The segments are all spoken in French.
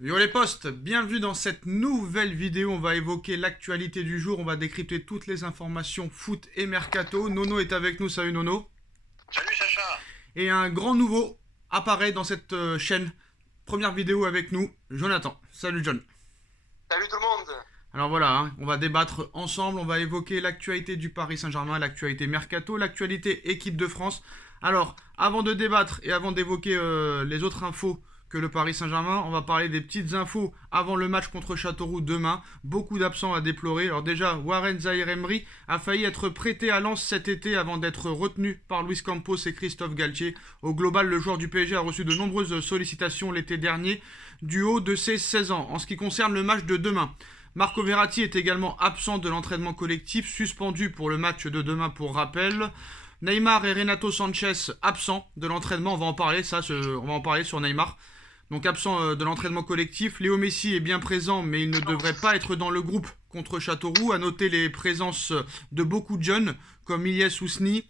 Yo les postes, bienvenue dans cette nouvelle vidéo. On va évoquer l'actualité du jour, on va décrypter toutes les informations foot et mercato. Nono est avec nous, salut Nono. Salut Sacha. Et un grand nouveau apparaît dans cette chaîne. Première vidéo avec nous, Jonathan. Salut John. Salut tout le monde. Alors voilà, on va débattre ensemble, on va évoquer l'actualité du Paris Saint-Germain, l'actualité mercato, l'actualité équipe de France. Alors, avant de débattre et avant d'évoquer les autres infos que le Paris Saint-Germain, on va parler des petites infos avant le match contre Châteauroux demain. Beaucoup d'absents à déplorer. Alors déjà, Warren Zaïre-Emery a failli être prêté à Lens cet été avant d'être retenu par Luis Campos et Christophe Galtier. Au global, le joueur du PSG a reçu de nombreuses sollicitations l'été dernier du haut de ses 16 ans. En ce qui concerne le match de demain, Marco Verratti est également absent de l'entraînement collectif, suspendu pour le match de demain pour rappel. Neymar et Renato Sanchez absents de l'entraînement, on va en parler, on va en parler sur Neymar. Donc absent de l'entraînement collectif. Léo Messi est bien présent, mais il ne devrait pas être dans le groupe contre Châteauroux. À noter les présences de beaucoup de jeunes, comme Ilyes Ousni,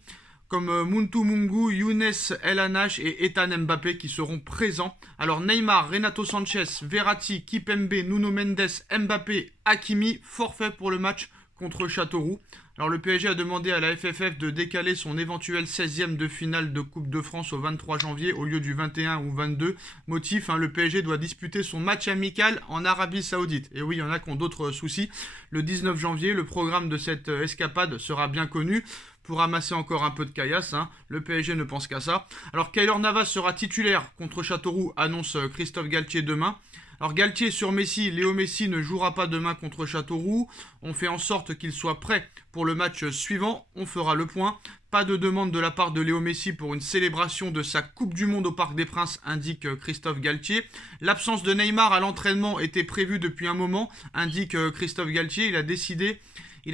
comme Muntu Mungu, Younes El Anache et Ethan Mbappé qui seront présents. Alors Neymar, Renato Sanchez, Verratti, Kipembe, Nuno Mendes, Mbappé, Hakimi, forfait pour le match contre Châteauroux. Alors le PSG a demandé à la FFF de décaler son éventuel 16e de finale de Coupe de France au 23 janvier au lieu du 21 ou 22. Motif, le PSG doit disputer son match amical en Arabie Saoudite. Et oui, il y en a qui ont d'autres soucis. Le 19 janvier, le programme de cette escapade sera bien connu. Pour ramasser encore un peu de caillasse, le PSG ne pense qu'à ça. Alors Keylor Navas sera titulaire contre Châteauroux, annonce Christophe Galtier demain. Alors Galtier sur Messi, Léo Messi ne jouera pas demain contre Châteauroux. On fait en sorte qu'il soit prêt pour le match suivant. On fera le point. Pas de demande de la part de Léo Messi pour une célébration de sa Coupe du Monde au Parc des Princes, indique Christophe Galtier. L'absence de Neymar à l'entraînement était prévue depuis un moment, indique Christophe Galtier. Il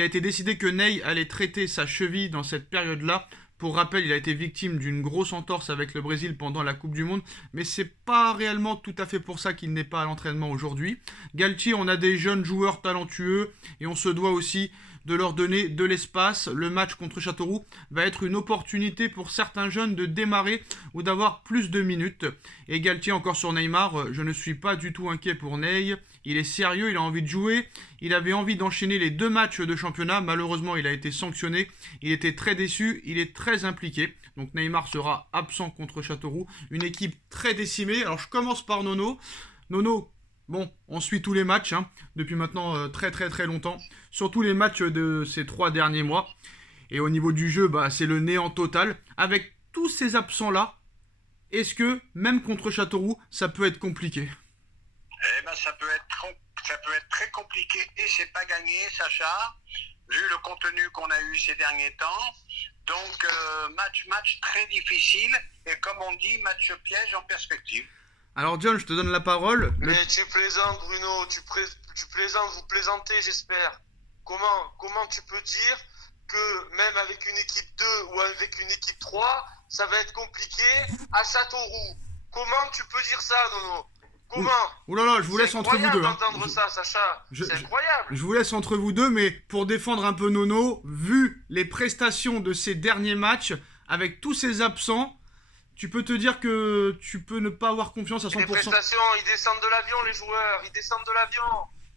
a été décidé que Ney allait traiter sa cheville dans cette période-là. Pour rappel, il a été victime d'une grosse entorse avec le Brésil pendant la Coupe du Monde, mais c'est pas réellement tout à fait pour ça qu'il n'est pas à l'entraînement aujourd'hui. Galtier, on a des jeunes joueurs talentueux et on se doit aussi de leur donner de l'espace. Le match contre Châteauroux va être une opportunité pour certains jeunes de démarrer ou d'avoir plus de minutes. Et Galtier encore sur Neymar, je ne suis pas du tout inquiet pour Ney. Il est sérieux, il a envie de jouer. Il avait envie d'enchaîner les 2 matchs de championnat. Malheureusement, il a été sanctionné. Il était très déçu, il est très impliqué. Donc Neymar sera absent contre Châteauroux. Une équipe très décimée. Alors je commence par Nono. Nono, bon, on suit tous les matchs depuis maintenant très très très longtemps. Surtout les matchs de ces 3 derniers mois. Et au niveau du jeu, c'est le néant total. Avec tous ces absents-là, est-ce que, même contre Châteauroux, ça peut être compliqué ? Eh ben, ça peut être très compliqué et c'est pas gagné, Sacha, vu le contenu qu'on a eu ces derniers temps. Donc, match très difficile et comme on dit, match piège en perspective. Alors John, je te donne la parole. Mais tu plaisantes, Bruno, tu plaisantes, vous plaisantez, j'espère. Comment tu peux dire que même avec une équipe 2 ou avec une équipe 3, ça va être compliqué à Châteauroux? Comment tu peux dire ça, Nono? Comment? Ouh là là, je vous laisse entre vous deux. C'est incroyable d'entendre ça, Sacha. C'est incroyable. Je vous laisse entre vous deux, mais pour défendre un peu Nono, vu les prestations de ces derniers matchs, avec tous ces absents, tu peux te dire que tu peux ne pas avoir confiance à 100%. Les prestations, ils descendent de l'avion, les joueurs. Ils descendent de l'avion.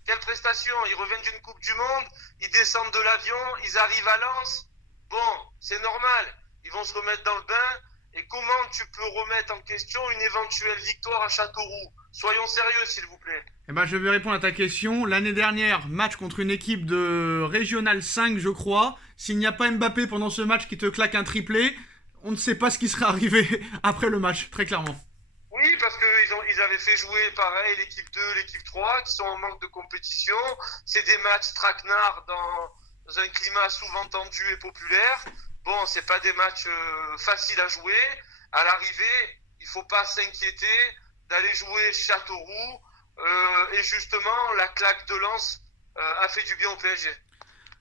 Quelle prestation? Ils reviennent d'une Coupe du Monde, ils descendent de l'avion, ils arrivent à Lens. Bon, c'est normal. Ils vont se remettre dans le bain. Et comment tu peux remettre en question une éventuelle victoire à Châteauroux? Soyons sérieux, s'il vous plaît. Je vais répondre à ta question. L'année dernière, match contre une équipe de Régional 5, je crois. S'il n'y a pas Mbappé pendant ce match qui te claque un triplé, on ne sait pas ce qui serait arrivé après le match, très clairement. Oui, parce qu'ils avaient fait jouer, pareil, l'équipe 2, l'équipe 3, qui sont en manque de compétition. C'est des matchs traquenards dans un climat souvent tendu et populaire. Bon, c'est pas des matchs faciles à jouer. À l'arrivée, il faut pas s'inquiéter d'aller jouer Châteauroux. Et justement, la claque de Lens a fait du bien au PSG.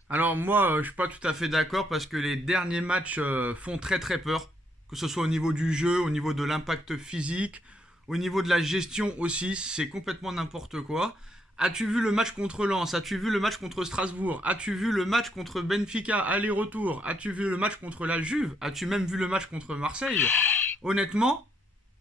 Alors moi, je suis pas tout à fait d'accord parce que les derniers matchs font très très peur. Que ce soit au niveau du jeu, au niveau de l'impact physique, au niveau de la gestion aussi, c'est complètement n'importe quoi. As-tu vu le match contre Lens? As-tu vu le match contre Strasbourg? As-tu vu le match contre Benfica, aller-retour? As-tu vu le match contre la Juve? As-tu même vu le match contre Marseille? Honnêtement,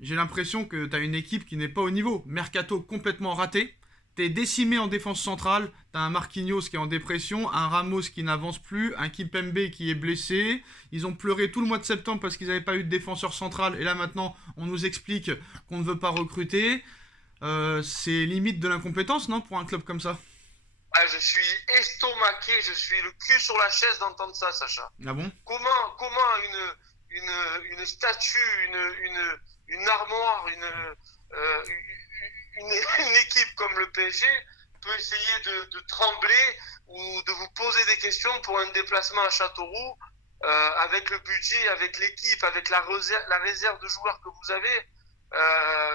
j'ai l'impression que tu as une équipe qui n'est pas au niveau. Mercato complètement raté. T'es décimé en défense centrale. T'as un Marquinhos qui est en dépression, un Ramos qui n'avance plus, un Kimpembe qui est blessé. Ils ont pleuré tout le mois de septembre parce qu'ils n'avaient pas eu de défenseur central. Et là maintenant, on nous explique qu'on ne veut pas recruter. C'est limite de l'incompétence, non, pour un club comme ça? Ah, je suis estomaqué, je suis le cul sur la chaise d'entendre ça, Sacha. Ah bon? Comment une statue, une armoire, euh, une équipe comme le PSG peut essayer de trembler ou de vous poser des questions pour un déplacement à Châteauroux avec le budget, avec l'équipe, avec la réserve de joueurs que vous avez.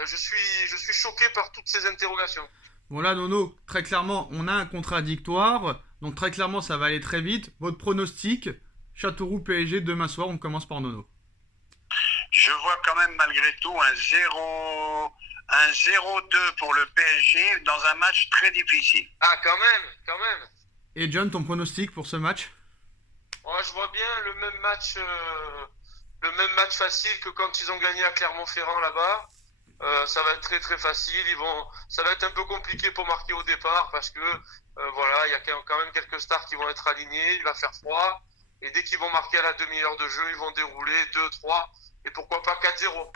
Je suis choqué par toutes ces interrogations. Bon là, Nono, très clairement, on a un contradictoire. Donc très clairement, ça va aller très vite. Votre pronostic, Châteauroux PSG demain soir, on commence par Nono. Je vois quand même malgré tout un 0-2 pour le PSG dans un match très difficile. Ah, quand même. Et John, ton pronostic pour ce match? Ouais, je vois bien le même match facile que quand ils ont gagné à Clermont-Ferrand là-bas. Ça va être très très facile. Ça va être un peu compliqué pour marquer au départ parce que voilà, il y a quand même quelques stars qui vont être alignées. Il va faire froid et dès qu'ils vont marquer à la demi-heure de jeu, ils vont dérouler 2-3 et pourquoi pas 4-0.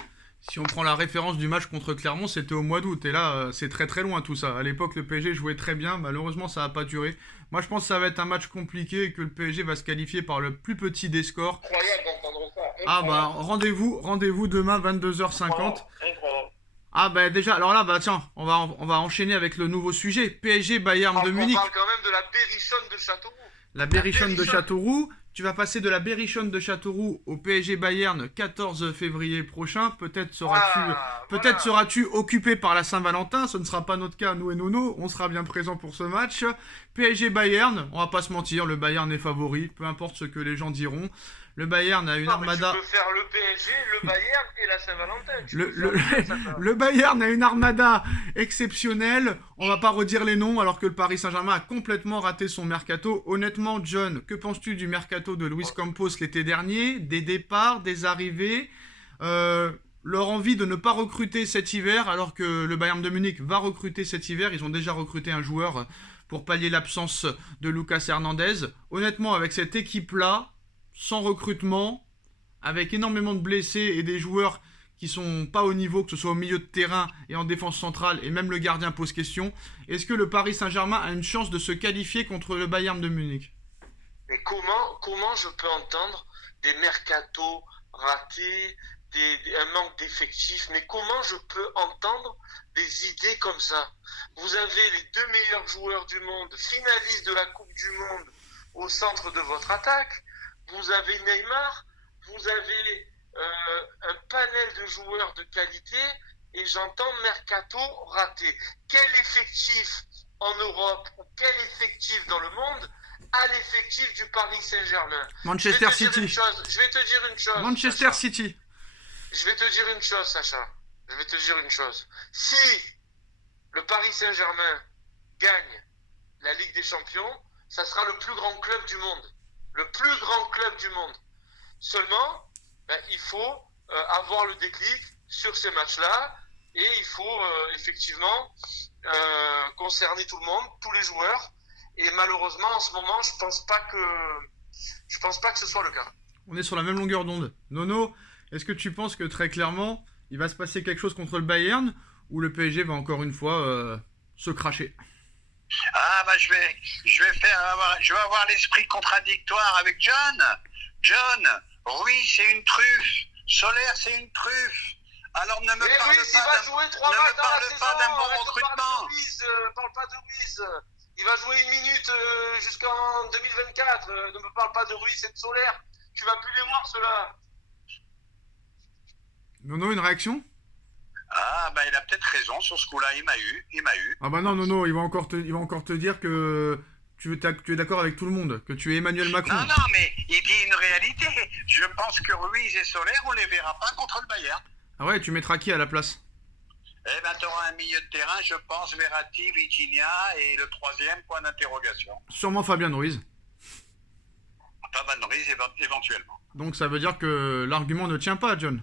Si on prend la référence du match contre Clermont, c'était au mois d'août. Et là, c'est très très loin tout ça. À l'époque, le PSG jouait très bien. Malheureusement, ça n'a pas duré. Moi, je pense que ça va être un match compliqué et que le PSG va se qualifier par le plus petit des scores. Incroyable d'entendre ça. Ah bah, rendez-vous demain, 22h50. Incroyable. Ah bah déjà, alors là, bah tiens, on va enchaîner avec le nouveau sujet. PSG Bayern de Munich. On parle quand même de la berrichonne de Châteauroux. La berrichonne de Châteauroux. Tu vas passer de la berrichonne de Châteauroux au PSG Bayern 14 février prochain. Peut-être seras-tu occupé par la Saint-Valentin. Ce ne sera pas notre cas, nous et Nono. On sera bien présents pour ce match. PSG Bayern, on va pas se mentir, le Bayern est favori. Peu importe ce que les gens diront. Le Bayern a une armada. Tu peux faire le PSG, le Bayern et la Saint-Valentin. Le Bayern a une armada exceptionnelle. On va pas redire les noms alors que le Paris Saint-Germain a complètement raté son mercato. Honnêtement, John, que penses-tu du mercato de Luis Campos l'été dernier? Des départs, des arrivées, leur envie de ne pas recruter cet hiver alors que le Bayern de Munich va recruter cet hiver. Ils ont déjà recruté un joueur pour pallier l'absence de Lucas Hernandez. Honnêtement, avec cette équipe-là, sans recrutement, avec énormément de blessés et des joueurs qui sont pas au niveau, que ce soit au milieu de terrain et en défense centrale, et même le gardien pose question, est-ce que le Paris Saint-Germain a une chance de se qualifier contre le Bayern de Munich? Mais comment je peux entendre des mercatos ratés, un manque d'effectifs, mais comment je peux entendre des idées comme ça? Vous avez les deux meilleurs joueurs du monde, finalistes de la Coupe du Monde, au centre de votre attaque. Vous avez Neymar, vous avez un panel de joueurs de qualité et j'entends mercato raté. Quel effectif en Europe ou quel effectif dans le monde a l'effectif du Paris Saint-Germain? Manchester City. Je vais te dire une chose. Manchester Sacha. City. Je vais te dire une chose, Sacha. Je vais te dire une chose. Si le Paris Saint-Germain gagne la Ligue des Champions, ça sera le plus grand club du monde. Le plus grand club du monde. Seulement, il faut avoir le déclic sur ces matchs-là et il faut effectivement concerner tout le monde, tous les joueurs. Et malheureusement, en ce moment, je pense pas que ce soit le cas. On est sur la même longueur d'onde. Nono, est-ce que tu penses que très clairement, il va se passer quelque chose contre le Bayern ou le PSG va encore une fois se cracher? Ah bah je vais avoir l'esprit contradictoire avec John. John, Ruiz c'est une truffe, Solaire c'est une truffe. Alors ne me parle pas d'un bon recrutement. Parle pas de Ruiz. Il va jouer une minute jusqu'en 2024. Ne me parle pas de Ruiz et de Solaire. Tu vas plus les voir ceux-là. Nono, une réaction? Ah bah il a peut-être raison sur ce coup-là, il m'a eu. Ah bah non, Nono, il va encore te dire que tu es d'accord avec tout le monde, que tu es Emmanuel Macron. Non, mais il dit une réalité. Je pense que Ruiz et Solaire, on les verra pas contre le Bayern. Ah ouais, tu mettras qui à la place? Eh ben t'auras un milieu de terrain, je pense, Verratti, Vitinha et le troisième, point d'interrogation. Sûrement Fabien Ruiz. Fabien Ruiz éventuellement. Donc ça veut dire que l'argument ne tient pas, John.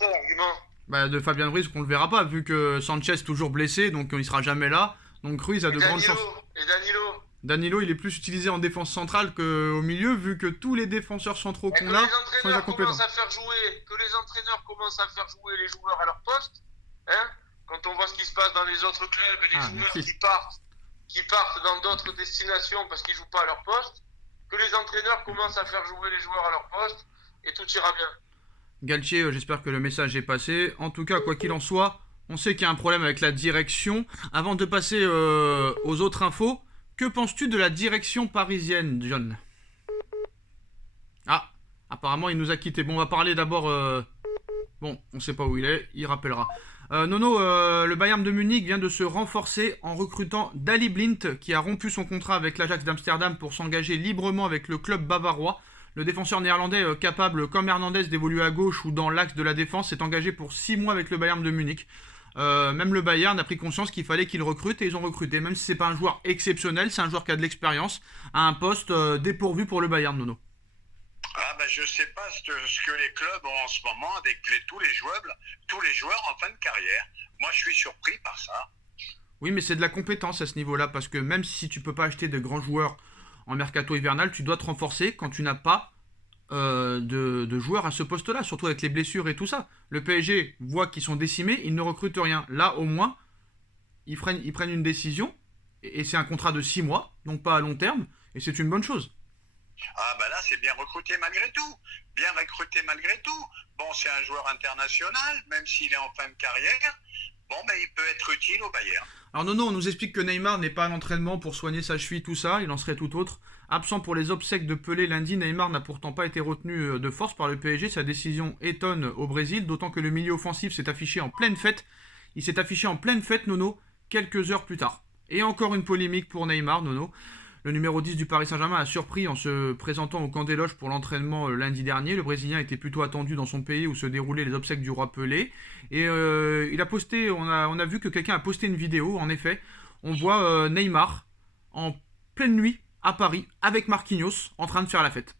Quel argument? Bah, de Fabien Ruiz qu'on le verra pas, vu que Sanchez est toujours blessé, donc il sera jamais là. Donc Ruiz a de grandes chances. Et Danilo? Danilo, il est plus utilisé en défense centrale qu'au milieu, vu que tous les défenseurs centraux qu'on a les sont entraîneurs incompétents. commencent à faire jouer, que les entraîneurs commencent à faire jouer les joueurs à leur poste, hein? Quand on voit ce qui se passe dans les autres clubs et les joueurs qui partent dans d'autres destinations parce qu'ils jouent pas à leur poste, que les entraîneurs commencent à faire jouer les joueurs à leur poste et tout ira bien. Galtier, j'espère que le message est passé. En tout cas, quoi qu'il en soit, on sait qu'il y a un problème avec la direction. Avant de passer aux autres infos, que penses-tu de la direction parisienne, John? Ah, apparemment il nous a quittés. Bon, on va parler d'abord... Bon, on sait pas où il est, il rappellera. Nono, le Bayern de Munich vient de se renforcer en recrutant Dali Blind, qui a rompu son contrat avec l'Ajax d'Amsterdam pour s'engager librement avec le club bavarois. Le défenseur néerlandais capable, comme Hernandez, d'évoluer à gauche ou dans l'axe de la défense, s'est engagé pour 6 mois avec le Bayern de Munich. Même le Bayern a pris conscience qu'il fallait qu'il recrute et ils ont recruté. Même si c'est pas un joueur exceptionnel, c'est un joueur qui a de l'expérience à un poste dépourvu pour le Bayern, Nono. Ah bah je sais pas ce que les clubs ont en ce moment avec tous les joueurs en fin de carrière. Moi je suis surpris par ça. Oui, mais c'est de la compétence à ce niveau-là, parce que même si tu peux pas acheter de grands joueurs en mercato hivernal, tu dois te renforcer quand tu n'as pas de joueurs à ce poste-là, surtout avec les blessures et tout ça. Le PSG voit qu'ils sont décimés, ils ne recrutent rien. Là, au moins, ils prennent une décision, et c'est un contrat de 6 mois, donc pas à long terme, et c'est une bonne chose. Ah bah là c'est bien recruté malgré tout. Bien recruté malgré tout. Bon, c'est un joueur international, même s'il est en fin de carrière. Bon, ben il peut être utile au Bayern. Alors Nono, on nous explique que Neymar n'est pas à l'entraînement pour soigner sa cheville, tout ça, il en serait tout autre. Absent pour les obsèques de Pelé lundi, Neymar n'a pourtant pas été retenu de force par le PSG. Sa décision étonne au Brésil, d'autant que le milieu offensif s'est affiché en pleine fête. Il s'est affiché en pleine fête, Nono, quelques heures plus tard. Et encore une polémique pour Neymar, Nono. Le numéro 10 du Paris Saint-Germain a surpris en se présentant au camp des loges pour l'entraînement lundi dernier. Le Brésilien était plutôt attendu dans son pays où se déroulaient les obsèques du roi Pelé. Et il a posté, on a vu que quelqu'un a posté une vidéo, en effet. On voit Neymar en pleine nuit à Paris avec Marquinhos en train de faire la fête.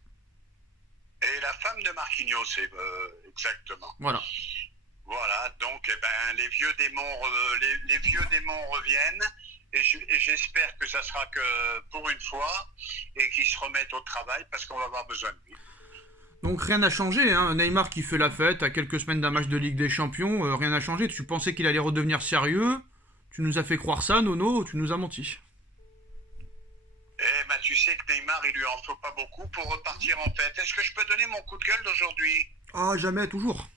Et la femme de Marquinhos, exactement. Voilà. Voilà, donc eh ben, les vieux démons reviennent. Et j'espère que ça sera que pour une fois et qu'ils se remettent au travail parce qu'on va avoir besoin de lui. Donc rien n'a changé, hein. Neymar qui fait la fête à quelques semaines d'un match de Ligue des Champions, rien n'a changé. Tu pensais qu'il allait redevenir sérieux, tu nous as fait croire ça, Nono, tu nous as menti. Eh ben tu sais que Neymar il lui en faut pas beaucoup pour repartir en fête. Est-ce que je peux donner mon coup de gueule d'aujourd'hui? Ah, jamais, toujours.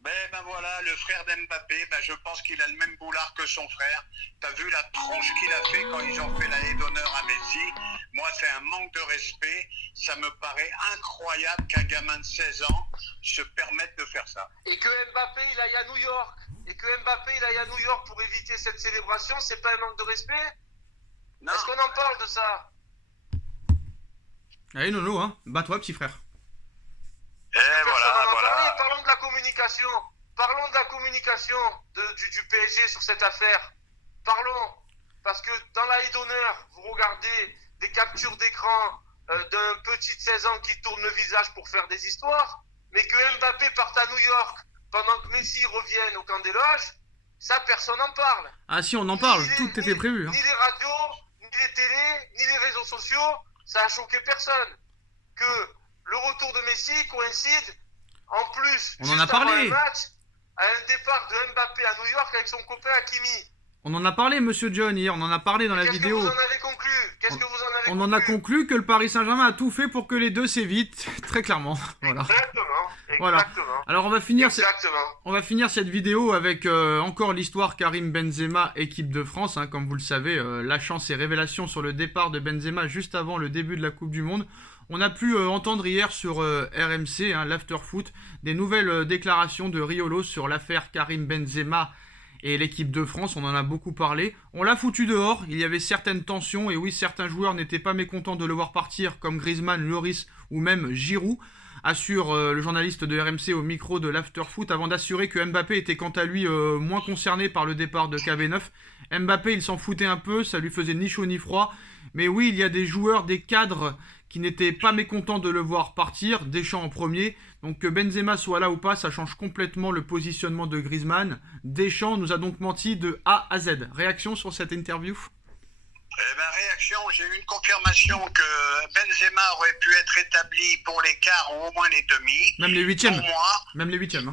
Ben voilà, le frère d'Mbappé, je pense qu'il a le même boulard que son frère. T'as vu la tronche qu'il a fait quand ils ont fait la haie d'honneur à Messi? Moi, c'est un manque de respect. Ça me paraît incroyable qu'un gamin de 16 ans se permette de faire ça. Et que Mbappé, il aille à New York. Pour éviter cette célébration, c'est pas un manque de respect? Non. Est-ce qu'on en parle de ça? Allez, Nono, hein, bats-toi, petit frère. Et voilà. Parlons de la communication. Parlons de la communication du PSG sur cette affaire. Parlons. Parce que dans la haie d'honneur, vous regardez des captures d'écran d'un petit de 16 ans qui tourne le visage pour faire des histoires, mais que Mbappé parte à New York pendant que Messi revienne au camp des loges, ça personne n'en parle. Ah si, on en parle, tout était prévu. Hein. Ni les radios, ni les télés, ni les réseaux sociaux, ça a choqué personne. Que le retour de Messi coïncide, en plus, on en a parlé. Avant un match, à un départ de Mbappé à New York avec son copain Hakimi. On en a parlé, monsieur John, hier, on en a parlé dans la vidéo. Qu'est-ce que vous en avez conclu? On en a conclu que le Paris Saint-Germain a tout fait pour que les deux s'évitent, très clairement. Voilà. Exactement. Voilà. Alors on va finir cette vidéo avec encore l'histoire Karim Benzema, équipe de France. Hein, comme vous le savez, la chance et révélation sur le départ de Benzema juste avant le début de la Coupe du Monde. On a pu entendre hier sur RMC, hein, l'Afterfoot, des nouvelles déclarations de Riolo sur l'affaire Karim Benzema et l'équipe de France. On en a beaucoup parlé. On l'a foutu dehors, il y avait certaines tensions, et oui, certains joueurs n'étaient pas mécontents de le voir partir, comme Griezmann, Lloris ou même Giroud, assure le journaliste de RMC au micro de l'Afterfoot, avant d'assurer que Mbappé était quant à lui moins concerné par le départ de KB9. Mbappé, il s'en foutait un peu, ça lui faisait ni chaud ni froid. Mais oui, il y a des joueurs, des cadres qui n'était pas mécontent de le voir partir, Deschamps en premier. Donc que Benzema soit là ou pas, ça change complètement le positionnement de Griezmann. Deschamps nous a donc menti de A à Z. Réaction sur cette interview? Eh ben, réaction, j'ai eu une confirmation que Benzema aurait pu être établi pour les quarts ou au moins les demi. Même les huitièmes. Pour moi, Même les huitièmes. Hein.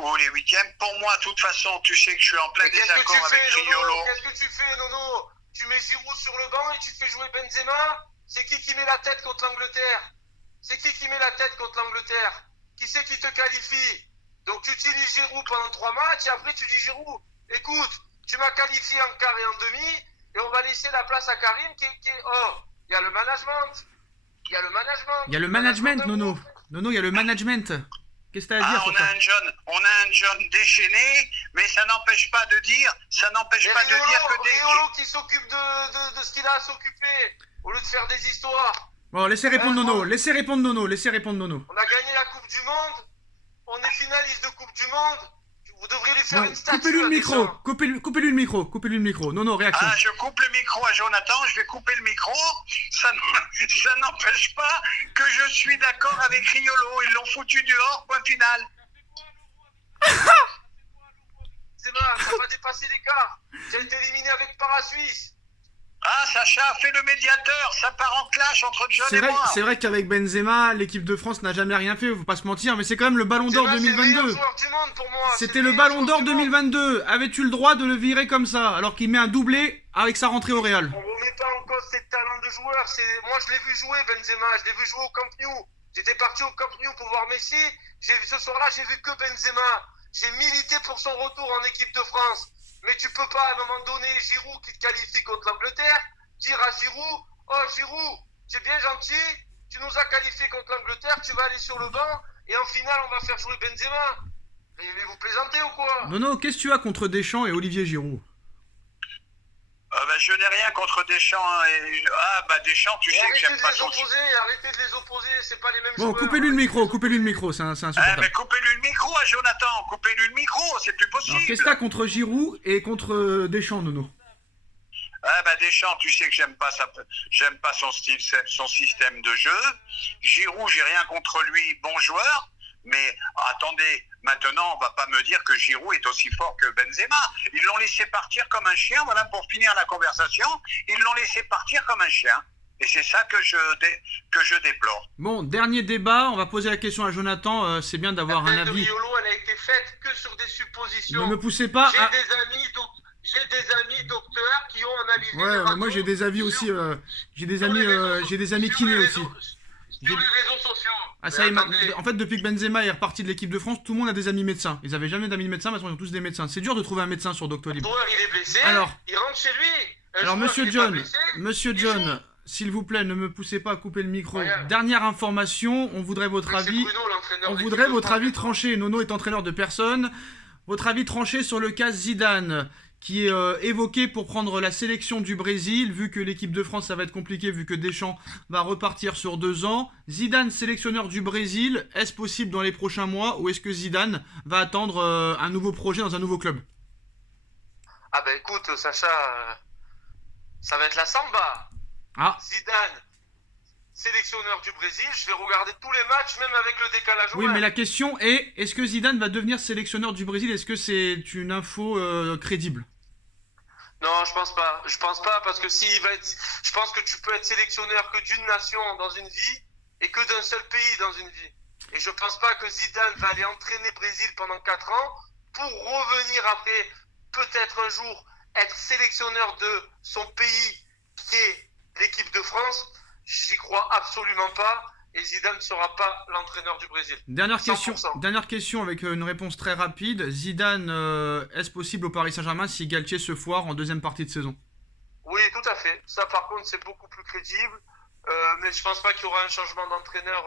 ou les huitièmes. Pour moi, de toute façon, tu sais que je suis en plein désaccord avec Riolo. Qu'est-ce que tu fais, Nono? Tu mets Giroud sur le banc et tu fais jouer Benzema? C'est qui met la tête contre l'Angleterre? C'est qui met la tête contre l'Angleterre? Qui c'est qui te qualifie? Donc tu utilises Giroud pendant 3 matchs et après tu dis Giroud, écoute, tu m'as qualifié en quart et en demi et on va laisser la place à Karim qui est... Oh, il y a le management. Il y a le management. Il y a le management, Nono. Nono, il y a le management. Qu'est-ce que t'as à dire sur ça? On a un jeune déchaîné, mais ça n'empêche pas de dire, que des... Riolo qui s'occupe de ce qu'il a à s'occuper, au lieu de faire des histoires. Bon, laissez répondre Nono, laissez répondre Nono. On a gagné la Coupe du Monde, on est finaliste de Coupe du Monde, vous devriez lui faire une statue. Coupez-lui le micro, coupez-lui le micro. Nono, réaction. Ah, je coupe le micro à Jonathan, je vais couper le micro. Ça n'empêche pas que je suis d'accord avec Riolo. Ils l'ont foutu dehors, point final. C'est mal, ça va dépasser l'écart. Tu as été éliminé avec Para-Suisse. Ah, Sacha, fais le médiateur, ça part en clash entre John et moi. C'est vrai qu'avec Benzema, l'équipe de France n'a jamais rien fait, faut pas se mentir, mais c'est quand même le Ballon d'Or 2022. C'était le Ballon d'Or 2022. Avais-tu le droit de le virer comme ça, alors qu'il met un doublé avec sa rentrée au Real? On remet pas en cause ses talents de joueur. Moi, je l'ai vu jouer, Benzema. Je l'ai vu jouer au Camp Nou. J'étais parti au Camp Nou pour voir Messi. Ce soir-là, j'ai vu que Benzema. J'ai milité pour son retour en équipe de France. Mais tu peux pas, à un moment donné, Giroud qui te qualifie contre l'Angleterre, dire à Giroud, oh Giroud, tu es bien gentil, tu nous as qualifié contre l'Angleterre, tu vas aller sur le banc, et en finale, on va faire jouer Benzema. Mais vous plaisantez ou quoi? Nono, qu'est-ce que tu as contre Deschamps et Olivier Giroud? Je n'ai rien contre Deschamps. Deschamps, tu sais que j'aime pas son... Arrêtez de les opposer, c'est pas les mêmes joueurs. Bon, coupez-lui le micro, c'est insupportable. Coupez-lui le micro à Jonathan, coupez-lui le micro, c'est plus possible. Alors, qu'est-ce que t'as contre Giroud et contre Deschamps, Nono? Deschamps, tu sais que j'aime pas son système de jeu. Giroud, j'ai rien contre lui, bon joueur. Mais attendez, maintenant, on va pas me dire que Giroud est aussi fort que Benzema. Ils l'ont laissé partir comme un chien, voilà, pour finir la conversation. Ils l'ont laissé partir comme un chien. Et c'est ça que je déplore. Bon, dernier débat, on va poser la question à Jonathan. C'est bien d'avoir un avis. Riolo, elle a été faite que sur des suppositions. Ne me poussez pas à... J'ai des amis docteurs qui ont analysé. Ouais, mais moi j'ai des avis aussi. J'ai des amis kinés aussi. Sur les réseaux sociaux. Ah, ça en fait, depuis que Benzema est reparti de l'équipe de France, tout le monde a des amis médecins. Ils avaient jamais d'amis médecins, maintenant ils ont tous des médecins. C'est dur de trouver un médecin sur Doctolib. Le joueur, il est blessé, il rentre chez lui. Alors, Monsieur John, s'il vous plaît, ne me poussez pas à couper le micro. Ouais. Dernière information, on voudrait votre avis. On voudrait votre avis tranché. Nono est entraîneur de personne. Votre avis tranché sur le cas Zidane, qui est évoqué pour prendre la sélection du Brésil, vu que l'équipe de France, ça va être compliqué, vu que Deschamps va repartir sur 2 ans. Zidane, sélectionneur du Brésil, est-ce possible dans les prochains mois, ou est-ce que Zidane va attendre un nouveau projet dans un nouveau club? Ah ben écoute, Sacha, ça va être la samba. Ah. Zidane, sélectionneur du Brésil, je vais regarder tous les matchs, même avec le décalage. Oui, mais la question est, est-ce que Zidane va devenir sélectionneur du Brésil? Est-ce que c'est une info crédible? Non, je pense pas. Je pense pas parce que je pense que tu peux être sélectionneur que d'une nation dans une vie et que d'un seul pays dans une vie. Et je pense pas que Zidane va aller entraîner le Brésil pendant 4 ans pour revenir après, peut-être un jour, être sélectionneur de son pays qui est l'équipe de France. J'y crois absolument pas. Et Zidane ne sera pas l'entraîneur du Brésil. Dernière question avec une réponse très rapide. Zidane, est-ce possible au Paris Saint-Germain si Galtier se foire en deuxième partie de saison? Oui, tout à fait. Ça, par contre, c'est beaucoup plus crédible. Mais je pense pas qu'il y aura un changement d'entraîneur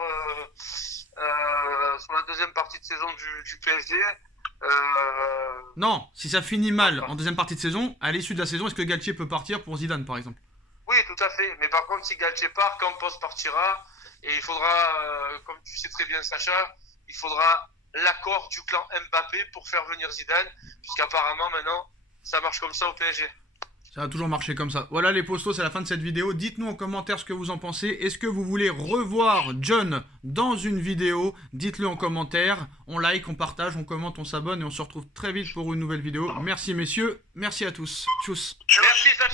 sur la deuxième partie de saison du PSG. Non, si ça finit mal en deuxième partie de saison, à l'issue de la saison, est-ce que Galtier peut partir pour Zidane, par exemple? Oui, tout à fait. Mais par contre, si Galtier part, Campos partira. Et il faudra, comme tu sais très bien Sacha, il faudra l'accord du clan Mbappé pour faire venir Zidane, puisqu'apparemment maintenant, ça marche comme ça au PSG. Ça a toujours marché comme ça. Voilà les postos, c'est la fin de cette vidéo. Dites-nous en commentaire ce que vous en pensez. Est-ce que vous voulez revoir John dans une vidéo? Dites-le en commentaire. On like, on partage, on commente, on s'abonne et on se retrouve très vite pour une nouvelle vidéo. Merci messieurs, merci à tous. Tchuss. Merci Sacha.